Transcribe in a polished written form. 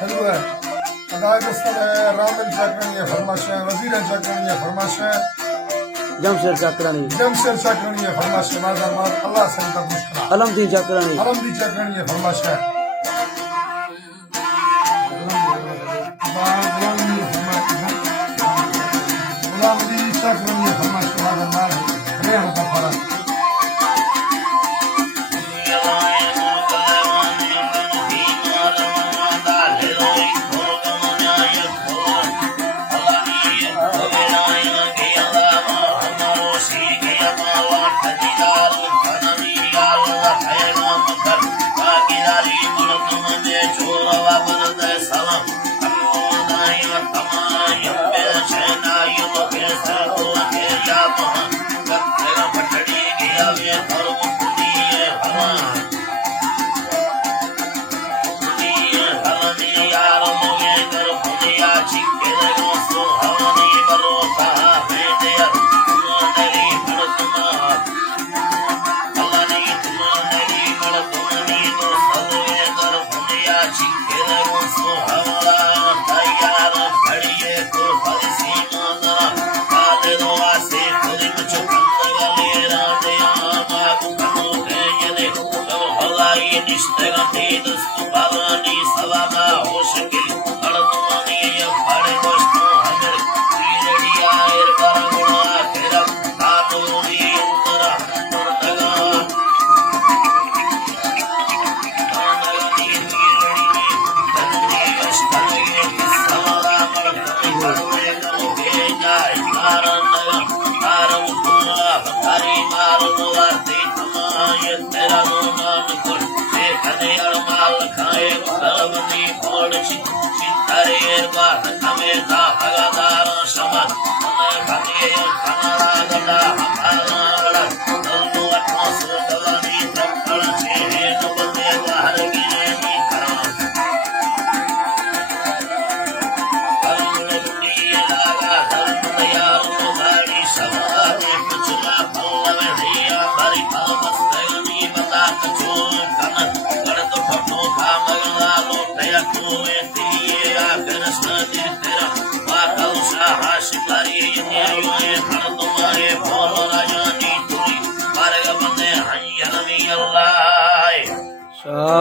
حلوة अदायत रामन चाकरणी फरमाश है, वजीर चाकरणी फरमाश है, जमशेद चाकरानी, जमशेद चाकरणी फरमाश है, माज़ार माद अल्लाह से इनका मुश्किल अलमदीन चाकरानी, अलमदी चाकरणी फरमाश है, गुलामदी चाकरणी फरमाश है, माज़ार माद रेहन का फरक Thank you.